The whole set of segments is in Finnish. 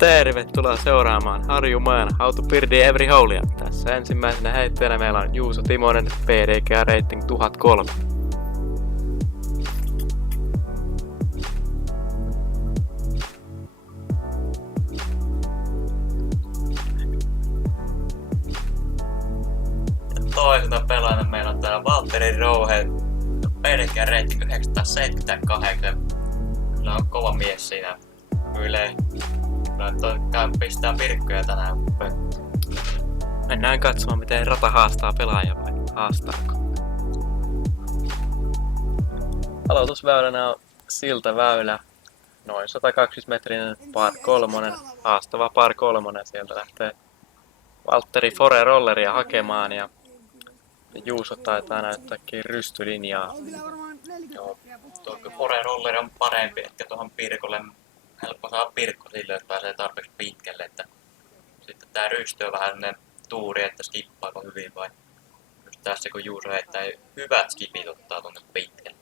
Tervetuloa seuraamaan Harjumaan How to Birdie Every Holea. Tässä ensimmäisenä heittäjänä meillä on Juuso Timonen, PDG Rating 1003. Toisena pelaajana meillä on täällä Valtteri Rouhe, PDG Rating 978. Kyllä on kova mies siinä. Kyllä pistää pirkkoja tänään. Mennään katsomaan, miten rata haastaa pelaajaa vai haastaako. Aloitusväylänä on siltaväylä. Noin 120-metrinen par kolmonen. Haastava par kolmonen. Sieltä lähtee Valtteri Fore rolleria hakemaan ja Juuso taitaa näyttääkin rystylinjaa. Joo, tuo Fore rolleri on parempi, että tuohon pirkolle helppo saa pirkko sille, että pääsee tarpeeksi pitkälle. Että sitten tää rysty on vähän ne tuuri, että skippaako hyvin vai just tässä kun Juuso heittää hyvät skipit ottaa tuonne pitkälle.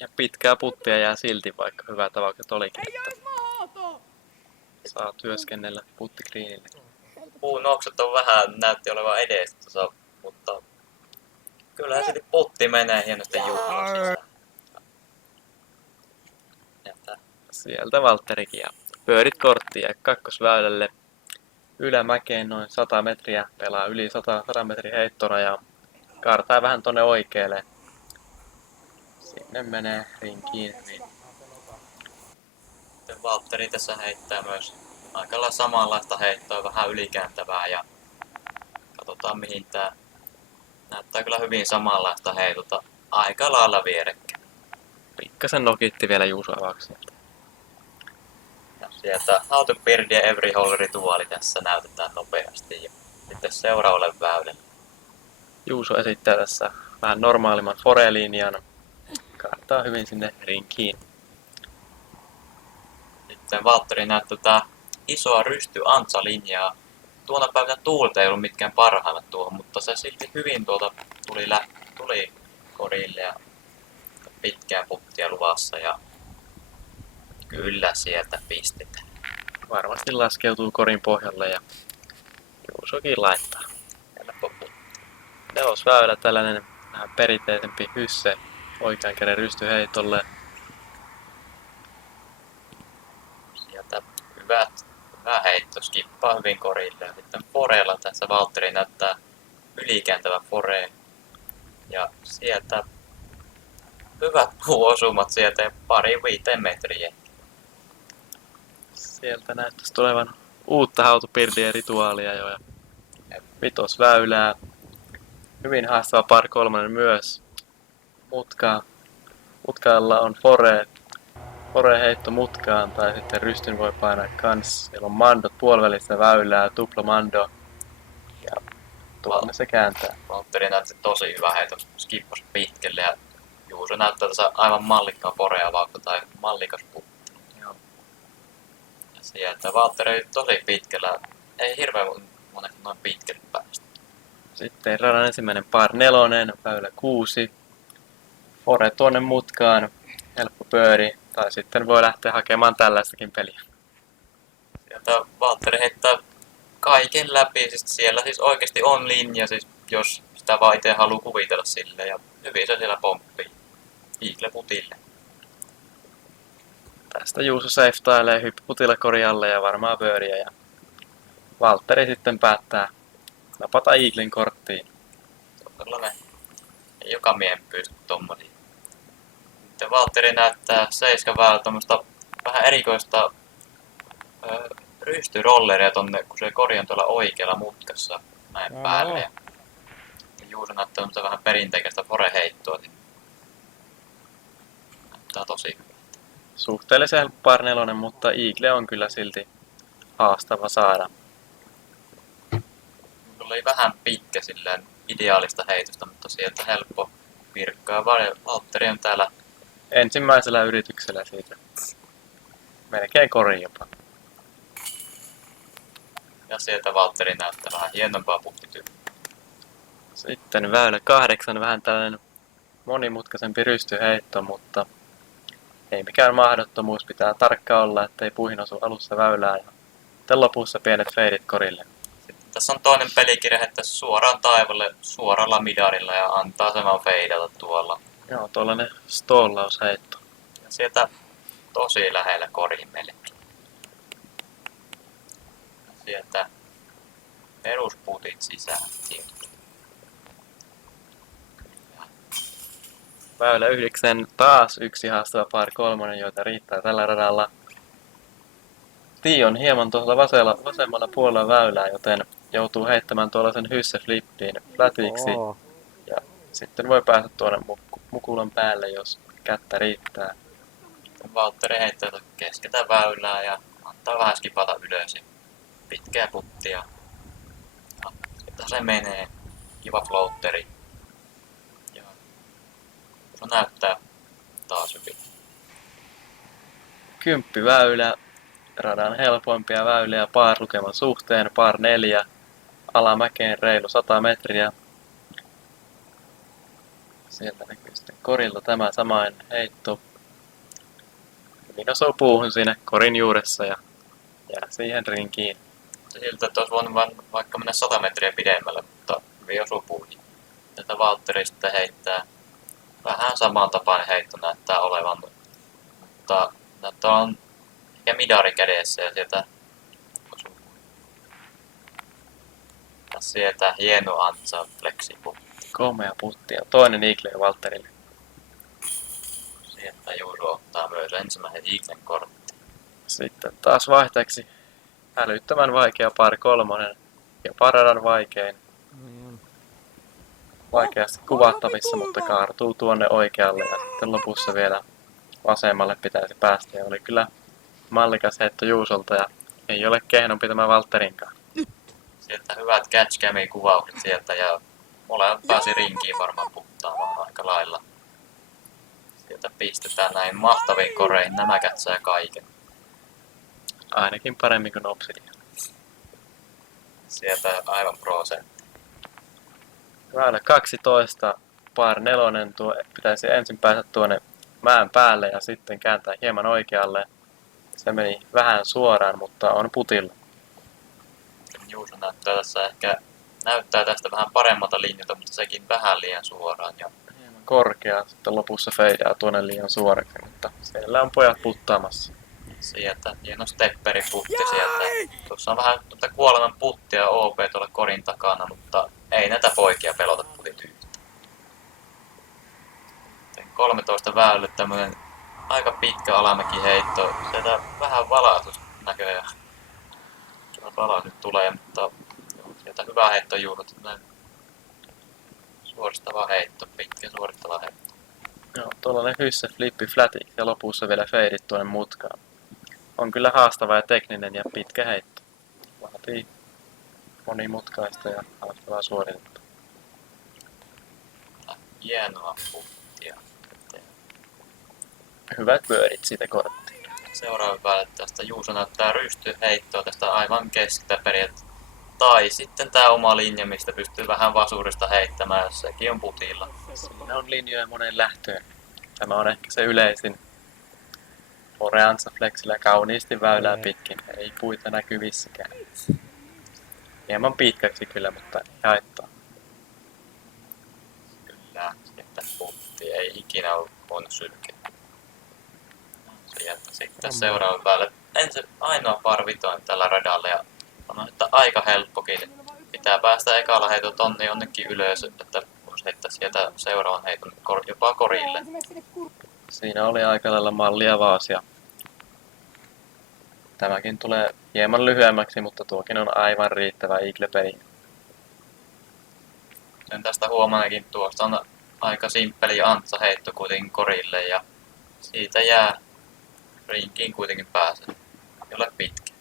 Ja pitkää puttia jää silti, vaikka hyvät avaukset olikin, että saa työskennellä puttikriinille. Puun oksat on vähän, näytti olevan edestä, mutta kyllähän sitten putti menee hienosti Juusoon sisään. Sieltä Valtterikin ja pyörit korttia kakkosväylälle ylämäkeen noin 100 metriä, pelaa yli 100 metrin heittona ja kaartaa vähän tonne oikealle. Sinne menee rinkiin hyvin. Sitten Valtteri tässä heittää myös aika lailla samanlaista heittoa, vähän ylikääntävää ja katsotaan mihin tää näyttää kyllä hyvin samanlaista heitota aika lailla vierekkäin. Pikkasen nokitti vielä Juuso avauksia. Ja sieltä How to Birdie Every Holeri tuoli tässä näytetään nopeasti ja sitten seuraavalle väylälle. Juuso esittää tässä vähän normaalimman fore-linjan. Kaartaa hyvin sinne rinkiin. Sitten Valtteri näyttää tätä isoa rysty antsalinjaa. Tuona päivänä tuulta ei ollut mitkään parhaimmat tuohon, mutta se silti hyvin tuolta tuli korille ja pitkää puttia luvassa ja kyllä sieltä pistetään. Varmasti laskeutuu korin pohjalle ja Juusokin laittaa. Nelosväylä, tällainen vähän perinteisempi hysse oikean käden rystyheitolle. Sieltä hyvä heitto, skippaa hyvin korille. Ja sitten forella tässä Valtteri näyttää ylikääntävä fore. Ja sieltä hyvät puuosumat sieltä ja pari 5 metriä. Sieltä näyttäisi tulevan uutta How to Birdie rituaalia jo. Ja vitosväylää. Hyvin haastava par kolmonen myös. Mutkalla on fore heitto mutkaan tai sitten rystyn voi painaa kans. Siellä on mandot puolivälistä väylää, tupla mando. Ja tuonne se kääntää. Valtteri näytti tosi hyvä heitto, skippas pitkälle ja Juuso näyttää tässä aivan mallikkaan forea vaikka tai mallikas putti. Ja sieltä Valtteri tosi pitkällä, ei hirveän monesti noin pitkälle päästä. Sitten radan ensimmäinen par nelonen, väylä 6. Fore tuonne mutkaan, helppo pööri, tai sitten voi lähteä hakemaan tällaistakin peliä. Sieltä Valtteri heittää kaiken läpi, siis siellä siis oikeasti on linja, siis jos sitä vaan itse haluaa kuvitella sille ja hyvin se siellä pomppii. Eagle putille. Tästä Juuso seiftailee hyppyputilla korialle ja varmaa pööriä ja Valtteri sitten päättää napata Eaglen korttiin. Ei joka miehen pysty tommosiin. Sitten Valtteri näyttää 7 väylä tommoista vähän erikoista rystyrolleria tonne, kun se kori on tuolla oikealla mutkassa näin päälle. Ja Juuso näyttää tommoista vähän perinteikästä fore-heittoa. Näyttää tosi hyvältä. Suhteellisen helppo par nelonen, mutta Eagle on kyllä silti haastava saada. Oli vähän pitkä silleen ideaalista heitosta, mutta sieltä helppo virkkaa. Valtteri on täällä Ensimmäisellä yrityksellä siitä. Melkein kori jopa. ja sieltä Valtteri näyttää vähän hienompaa puttityyppiä. Sitten väylä 8, vähän tällainen monimutkaisempi rystyheitto, mutta ei mikään mahdottomuus, pitää tarkka olla, ettei puihin osu alussa väylää ja sitten lopussa pienet feidit korille. Sitten tässä on toinen pelikirja, että suoraan taivalle suoralla midarilla ja antaa sen vaan feidata tuolla. Joo, tuollainen stollausheitto. Ja sieltä tosi lähellä koriin melkein. Ja sieltä perusputit sisään tietysti. Väylä 9 taas yksi haastava par 3, joita riittää tällä radalla. Tii on hieman tuolla vasemmalla puolella väylää, joten joutuu heittämään tuollaisen hysse-flippiin flatiksi. Ja sitten voi päästä tuonne mukulan päälle, jos kättä riittää. Valtteri heittää keskeltä väylää ja antaa vähän skipata ylös. Pitkää puttia. Ja sitten se menee. Kiva floatteri. Ja se näyttää taas hyvin. 10 väylä. Radan helpoimpia väyliä par-lukeman suhteen, par 4. Alamäkeen reilu 100 metriä. Sieltä näkyy sitten korilta tämä samainen heitto. Hyvin osuu puuhun siinä korin juuressa ja jää siihen rinkiin. Siltä, että olisi voinut vaikka mennä 100 metriä pidemmälle, mutta hyvin osuu puuhin. Tätä Valtteri sitten heittää. Vähän samantapainen heitto näyttää olevan, mutta näyttää on ehkä midari kädessä ja sieltä osuu. Ja sieltä hieno antsa flexiputti. Komea putti ja toinen Eagle Valtterille. Sieltä Juuso ottaa myös ensimmäisen Eaglen kortti. Sitten taas vaihteeksi älyttömän vaikea par 3 ja paradan vaikein. Vaikeasti kuvattavissa, mutta kaartuu tuonne oikealle ja sitten lopussa vielä vasemmalle pitäisi päästä. Ja oli kyllä mallikas heitto Juusolta ja ei ole kehnompi tämä Valtterinkaan. Sieltä hyvät catchcam-kuvaukset sieltä ja molemmat pääsi rinkiin varmaan puttaamaan aika lailla. Sieltä pistetään näin mahtaviin koreihin, nämä kätsää kaiken. Ainakin paremmin kuin Obsidian. Sieltä aivan pro-se. Väylä 12, par 4, tuo pitäisi ensin päästä tuonne mäen päälle ja sitten kääntää hieman oikealle. Se meni vähän suoraan, mutta on putilla. Juuso näyttää tästä vähän paremmalta linjalta, mutta sekin vähän liian suoraan. Ja Hieman korkea, sitten lopussa feidaa tuonne liian suoraksi, mutta siellä on pojat puttaamassa. sieltä hieno stepperiputti sieltä. Tuossa on vähän kuoleman puttia OP tuolla korin takana, mutta ei näitä poikia pelota putit yhtään. 13 väylä, tämmönen aika pitkä alamäkiheitto. Sieltä vähän valaisus näköjään. Valaus nyt tulee, mutta sieltä hyvä heitto juuri. Suoristava heitto, pitkä suoristava heitto. Joo, tuollainen hysse flippi flati ja lopussa vielä feidit tuonne mutkaan. On kyllä haastava ja tekninen ja pitkä heitto. Vaatii monimutkaista ja haastavaa suoritetta. Hienoa puttia. Hyvät pyörit siitä korttiin. Seuraava päälle tästä Juuso näyttää rystyheittoa tästä aivan keskeltä periaatteessa. Tai sitten tää oma linja, mistä pystyy vähän vasurista heittämään, jos sekin on putilla. Siinä on linjoja monen lähtöön. Tämä on ehkä se yleisin. Oreansa flexillä kauniisti väylää pitkin. Ei puita näkyvissäkään. Hieman pitkäksi kyllä, mutta ei haittaa. Kyllä, että putti ei ikinä ollut voinut sylkeä. Sieltä sitten seuraavan päälle. Ensin ainoa parvitoin tällä radalla ja on että aika helppokin. Pitää päästä ekalla heitolla tonni jonnekin ylös, että voisi heittää sieltä seuraavan heiton jopa korille. Siinä oli aika lailla mallia vaasia. Tämäkin tulee hieman lyhyemmäksi, mutta tuokin on aivan riittävä Eagle-peli. Sen tästä huomaankin, tuosta on aika simppeli antsaheitto kuitenkin korille ja siitä jää rinkiin kuitenkin pääsee. Ei ole pitkä.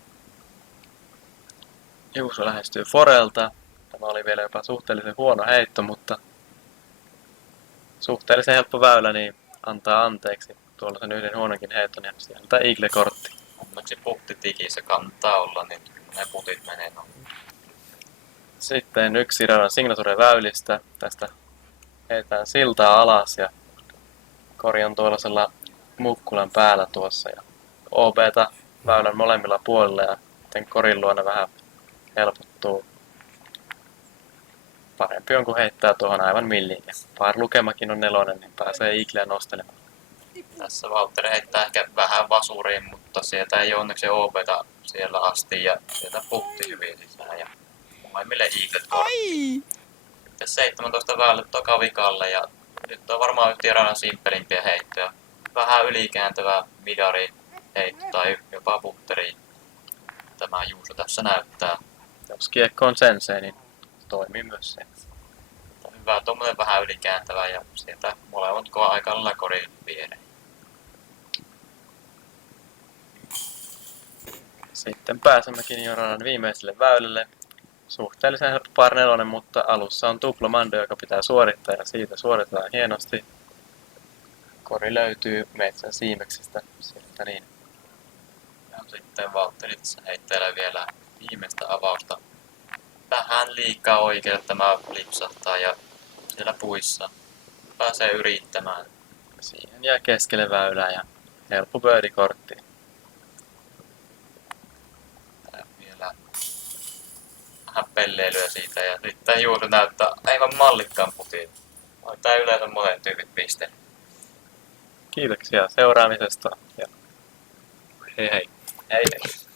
Juuso lähestyy Forelta. Tämä oli vielä jopa suhteellisen huono heitto, mutta suhteellisen helppo väylä, niin antaa anteeksi tuollaisen yhden huononkin heiton ja sieltä Eagle-kortti. Onneksi putti tikissä kannattaa olla, niin ne putit menee noin. Sitten yksi radan signature-väylistä. Tästä heitetään siltaa alas ja kori on tuollaisella mukkulan päällä tuossa ja OB:ta väylän molemmilla puolilla ja sitten korin luona vähän helpottuu. Parempi on kun heittää tuohon aivan milliin. Ja lukemakin on 4, niin pääsee Eagleä nostelemaan. Tässä Valtteri heittää ehkä vähän vasuriin, mutta sieltä ei onneksi OBta siellä asti ja sieltä putti hyvin sisään. Ja molemmille Eaglet kortti. Sitten 17 väylät takavikalle ja nyt on varmaan yhtiä radan simppelimpiä heittoja. Vähän ylikääntävä midari heitto tai jopa putteri. Tämä Juuso tässä näyttää. Jos kiekko on sensei, niin toimii myös se. Hyvä tuommoinen vähän ylikääntävä ja sieltä molemmat aika lailla korin viereen. Sitten pääsemmekin jo radan viimeiselle väylälle. Suhteellisen helppo par 4, mutta alussa on tuplomando, joka pitää suorittaa ja siitä suoritetaan hienosti. Kori löytyy metsän siimeksistä sieltä niin. Ja sitten Valtteri tässä heittelee vielä viimeistä avausta. Vähän liikaa oikealle tämä lipsahtaa ja siellä puissa pääsee yrittämään. Siihen jää keskelle väylää ja helppo birdie-kortti. Tää vielä vähän pelleilyä siitä ja sitten Juuso näyttää aivan mallikkaan putin. Tää yleensä monet tyypit piste. Kiitoksia seuraamisesta ja hei hei. Hei hei.